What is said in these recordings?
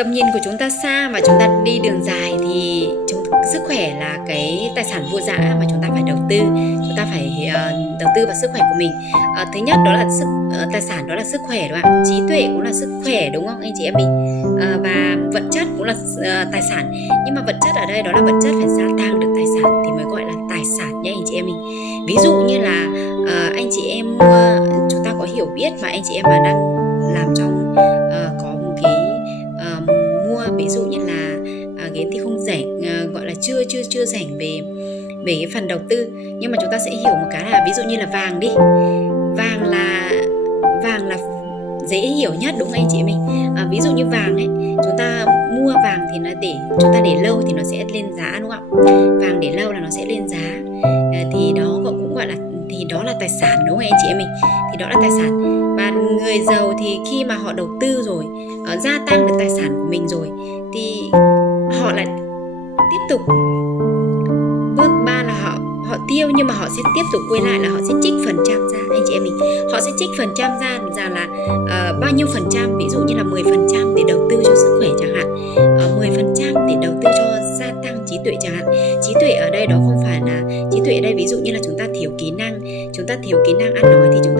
tầm nhìn của chúng ta xa mà chúng ta đi đường dài thì sức khỏe là cái tài sản vô giá mà chúng ta phải đầu tư. Chúng ta phải đầu tư vào sức khỏe của mình. Thứ nhất đó là tài sản, đó là sức khỏe, đúng không ạ? Trí tuệ cũng là sức khỏe, đúng không anh chị em mình? Và vật chất cũng là tài sản. Nhưng mà vật chất ở đây đó là vật chất phải gia tăng được tài sản thì mới gọi là tài sản nhé anh chị em mình. Ví dụ như là anh chị em chúng ta có hiểu biết mà anh chị em mà đang làm trong có một cái mua, ví dụ như là Ghen thì không rảnh, gọi là chưa rảnh về cái phần đầu tư, nhưng mà chúng ta sẽ hiểu một cái là ví dụ như là vàng đi. Vàng là dễ hiểu nhất, đúng không anh chị mình? Ví dụ như vàng ấy, chúng ta mua vàng thì nó để chúng ta để lâu thì nó sẽ lên giá, đúng không ạ? Vàng để lâu là nó sẽ lên giá, thì đó cũng gọi là, thì đó là tài sản, đúng không anh chị em mình? Thì đó là tài sản. Và người giàu thì khi mà họ đầu tư rồi, gia tăng được tài sản của mình rồi, thì họ lại tiếp tục bước 3 là họ tiêu, nhưng mà họ sẽ tiếp tục quay lại là họ sẽ trích phần trăm ra anh chị em mình. Họ sẽ trích phần trăm ra rằng là bao nhiêu phần trăm, ví dụ như là 10% để đầu tư cho sức khỏe chẳng hạn, 10% để đầu tư cho gia tăng trí tuệ chẳng hạn. Trí tuệ ở đây đó không phải là trí tuệ ở đây, ví dụ như là chúng ta thiếu kỹ năng ăn nói thì chúng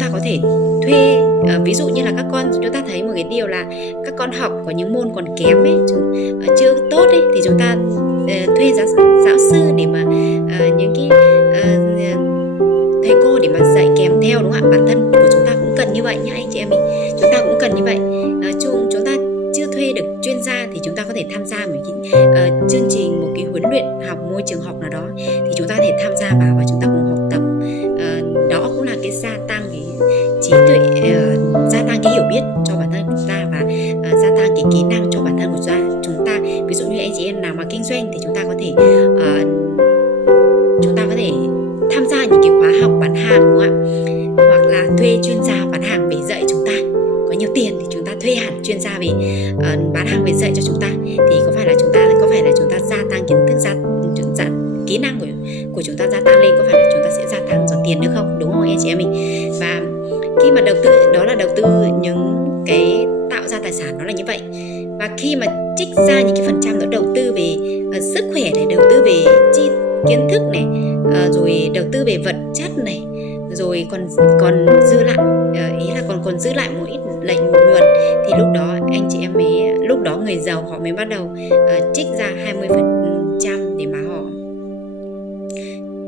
ta có thể thuê, ví dụ như là các con, chúng ta thấy một cái điều là các con học có những môn còn kém ấy, chưa tốt ấy, thì chúng ta thuê giáo sư để mà những cái thầy cô để mà dạy kèm theo, đúng không ạ? Bản thân của chúng ta cũng cần như vậy nhá anh chị em mình. Chúng ta cũng cần như vậy. Chúng ta chưa thuê được chuyên gia thì chúng ta có thể tham gia một cái chương trình, một cái huấn luyện học, môi trường học nào đó thì chúng ta có thể tham gia vào và chúng ta cùng học tập. Đó cũng là cái gia tăng cái trí tuệ, gia tăng cái hiểu biết cho bản thân của chúng ta, và gia tăng cái kỹ năng cho bản thân của chúng ta. Ví dụ như anh chị em nào mà kinh doanh thì chúng ta có thể tham gia những cái khóa học bán hàng, đúng không ạ? Hoặc là thuê chuyên gia bán hàng về dạy chúng ta. Có nhiều tiền thì chúng ta thuê hẳn chuyên gia về bán hàng về dạy cho chúng ta, thì có phải là chúng ta gia tăng kiến thức, kỹ năng của chúng ta gia tăng lên, có phải là chúng ta sẽ gia tăng dòng tiền nữa không, đúng không anh chị em mình? Và khi mà đầu tư, đó là đầu tư những cái tạo ra tài sản, đó là như vậy. Và khi mà trích ra những cái phần trăm đó, đầu tư về sức khỏe này, đầu tư về kiến thức này, rồi đầu tư về vật chất này, rồi còn dư lại, ý là còn giữ lại một ít lợi nhuận, thì lúc đó anh chị em lúc đó người giàu họ mới bắt đầu trích ra 20% để mà họ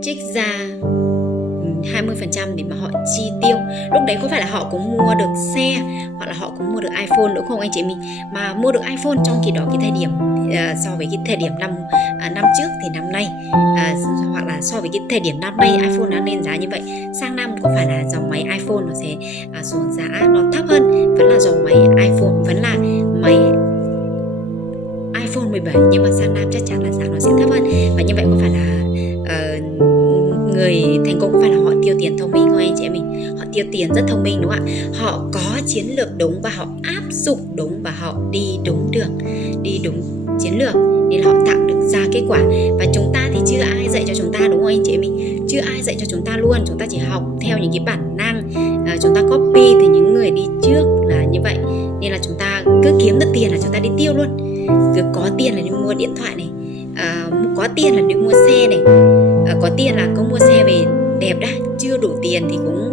trích ra 20% để mà họ chi tiêu. Lúc đấy có phải là họ cũng mua được xe hoặc là họ cũng mua được iPhone đúng không anh chị mình? Mà mua được iPhone trong khi đó cái thời điểm so với cái thời điểm năm trước thì năm nay, hoặc là so với cái thời điểm năm nay iPhone đã lên giá như vậy, sang năm có phải là dòng máy iPhone nó sẽ xuống giá nó thấp hơn, vẫn là dòng máy iPhone, vẫn là máy iPhone 17, nhưng mà sang năm chắc chắn là giá nó sẽ thấp hơn. Và như vậy có phải là người thành công có phải là họ tiêu tiền thông minh không anh chị em mình? Họ tiêu tiền rất thông minh đúng không ạ? Họ có chiến lược đúng và họ áp dụng đúng và họ đi đúng đường, đi đúng chiến lược nên họ tạo được ra kết quả. Và chúng ta thì chưa ai dạy cho chúng ta đúng không anh chị em mình? Chưa ai dạy cho chúng ta luôn, chúng ta chỉ học theo những cái bản năng, chúng ta copy từ những người đi trước là như vậy. Nên là chúng ta cứ kiếm được tiền là chúng ta đi tiêu luôn. Cứ có tiền là đi mua điện thoại này, có tiền là đi mua xe này, có tiền là cứ mua xe về đẹp đã, chưa đủ tiền thì cũng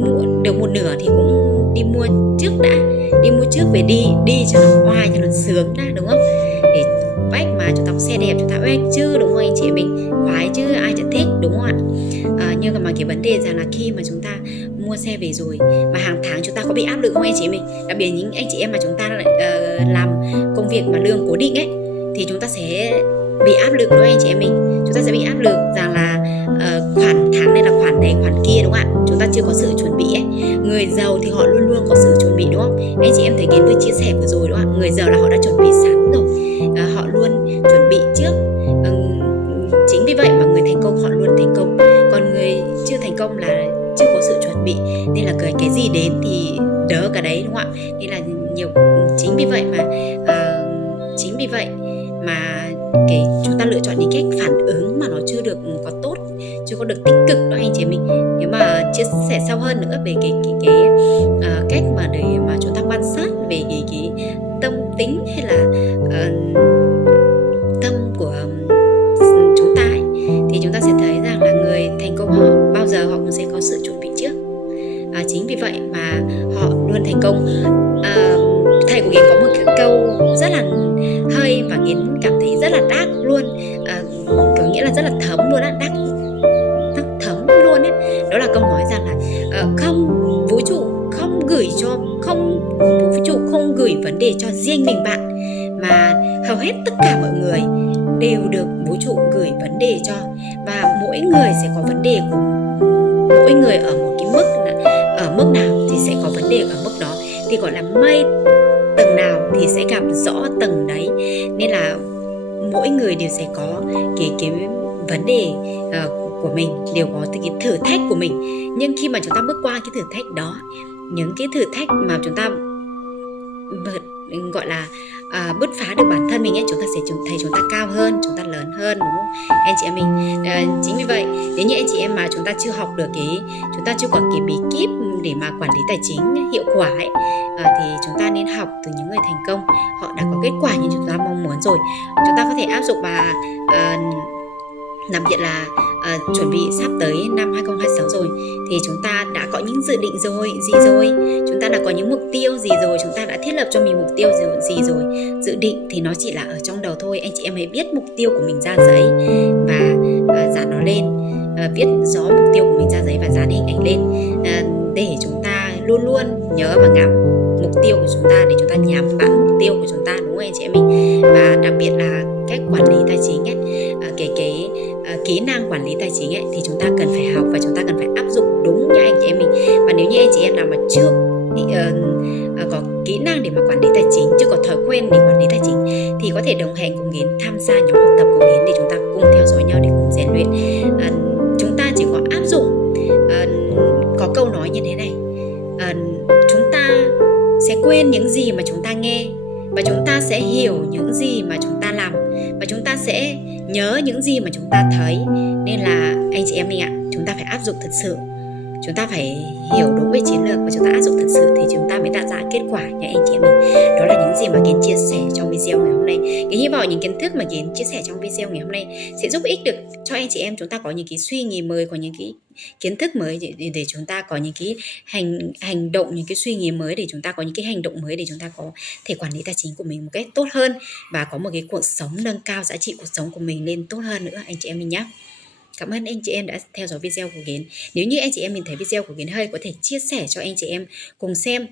mua được một nửa thì cũng đi mua trước đã, đi mua trước về đi cho nó oai, cho nó sướng đã, đúng không? Để bách mà chúng ta có xe đẹp chúng ta bách chứ, đúng không anh chị mình? Khoái chứ, ai chẳng thích đúng không ạ? Nhưng mà cái vấn đề rằng là khi mà chúng ta mua xe về rồi mà hàng tháng chúng ta có bị áp lực không anh chị mình? Đặc biệt những anh chị em mà chúng ta lại làm công việc mà lương cố định ấy, thì chúng ta sẽ bị áp lực đúng không anh chị em mình? Chúng ta sẽ bị áp lực rằng là khoản tháng này là khoản này khoản kia đúng không ạ? Chúng ta chưa có sự chuẩn bị ấy. Người giàu thì họ luôn luôn có sự chuẩn bị đúng không? Anh chị em thấy Kiến vừa chia sẻ vừa rồi đúng không ạ? Người giàu là họ đã chuẩn bị sẵn rồi, họ luôn chuẩn bị trước. Chính vì vậy mà người thành công họ luôn thành công, còn người chưa thành công là chưa có sự chuẩn bị, nên là cái gì đến thì đỡ cả đấy đúng không ạ? Nên là chính vì vậy mà chúng ta lựa chọn những cách phản ứng mà nó chưa được có tốt, chưa có được tích cực đó anh chị mình. Nếu mà chia sẻ sâu hơn nữa về cái cách mà để mà chúng ta quan sát về thành công. à, Thầy của Yến có một cái câu rất là hơi và Yến cảm thấy rất là đắc luôn, có nghĩa là rất là thấm luôn á, đắc thấm luôn ấy. Đó là câu nói rằng là không, vũ trụ không gửi vấn đề cho riêng mình bạn, mà hầu hết tất cả mọi người đều được vũ trụ gửi vấn đề cho, và mỗi người sẽ có vấn đề của mỗi người ở một cái ở mức nào thì sẽ có vấn đề ở mức đó, thì gọi là mây tầng nào thì sẽ gặp rõ tầng đấy, nên là mỗi người đều sẽ có cái vấn đề của mình, đều có cái thử thách của mình. Nhưng khi mà chúng ta bước qua cái thử thách đó, những cái thử thách mà chúng ta gọi là bứt phá được bản thân mình ấy, chúng ta sẽ thấy chúng ta cao hơn, chúng ta lớn hơn, đúng không anh chị em mình? Chính vì vậy nếu như anh chị em mà chúng ta chưa học được chúng ta chưa có cái bí kíp để mà quản lý tài chính hiệu quả ấy, thì chúng ta nên học từ những người thành công, họ đã có kết quả như chúng ta mong muốn rồi, chúng ta có thể áp dụng. Và đặc biệt là chuẩn bị sắp tới năm 2026 rồi, thì chúng ta đã có những dự định gì rồi, chúng ta đã có những mục tiêu gì rồi, chúng ta đã thiết lập cho mình mục tiêu gì rồi. Dự định thì nó chỉ là ở trong đầu thôi, anh chị em hãy viết mục tiêu của mình ra giấy và dán nó lên, viết rõ mục tiêu của mình ra giấy và dán hình ảnh lên, để chúng ta luôn luôn nhớ và ngắm mục tiêu của chúng ta, để chúng ta nhắm bắn mục tiêu của chúng ta, đúng không anh chị em mình? Và đặc biệt là cách quản lý tài chính ấy, cái kỹ năng quản lý tài chính ấy, thì chúng ta cần phải học và chúng ta cần phải áp dụng đúng nha anh chị em mình. Và nếu như anh chị em nào mà chưa có kỹ năng để mà quản lý tài chính, chưa có thói quen để quản lý tài chính, thì có thể đồng hành cùng Yến, tham gia nhóm học tập của Yến để chúng ta cùng theo dõi nhau, để cùng rèn luyện. Chúng ta chỉ có áp dụng, có câu nói như thế này, chúng ta sẽ quên những gì mà chúng ta nghe, và chúng ta sẽ hiểu những gì mà chúng ta làm, và chúng ta sẽ nhớ những gì mà chúng ta thấy. Nên là anh chị em mình ạ, chúng ta phải áp dụng thật sự, chúng ta phải hiểu đúng về chiến lược và chúng ta áp dụng thật sự thì chúng ta mới tạo ra kết quả nha anh chị em mình. Đó là những gì mà Yến chia sẻ trong video ngày hôm nay. Yến hy vọng những kiến thức mà Yến chia sẻ trong video ngày hôm nay sẽ giúp ích được cho anh chị em chúng ta có những cái suy nghĩ mới, có những cái kiến thức mới, để chúng ta có những cái hành động, những cái suy nghĩ mới, để chúng ta có những cái hành động mới, để chúng ta có thể quản lý tài chính của mình một cách tốt hơn, và có một cái cuộc sống nâng cao giá trị cuộc sống của mình lên tốt hơn nữa anh chị em mình nhé. Cảm ơn anh chị em đã theo dõi video của Yến. Nếu như anh chị em mình thấy video của Yến hay, có thể chia sẻ cho anh chị em cùng xem,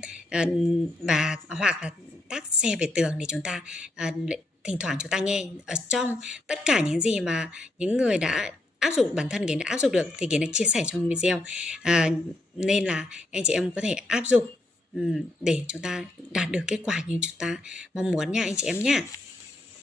và hoặc là tác share về tường, để chúng ta thỉnh thoảng chúng ta nghe ở trong tất cả những gì mà những người đã áp dụng, bản thân Yến đã áp dụng được thì Yến đã chia sẻ trong video, nên là anh chị em có thể áp dụng để chúng ta đạt được kết quả như chúng ta mong muốn nha anh chị em nhé.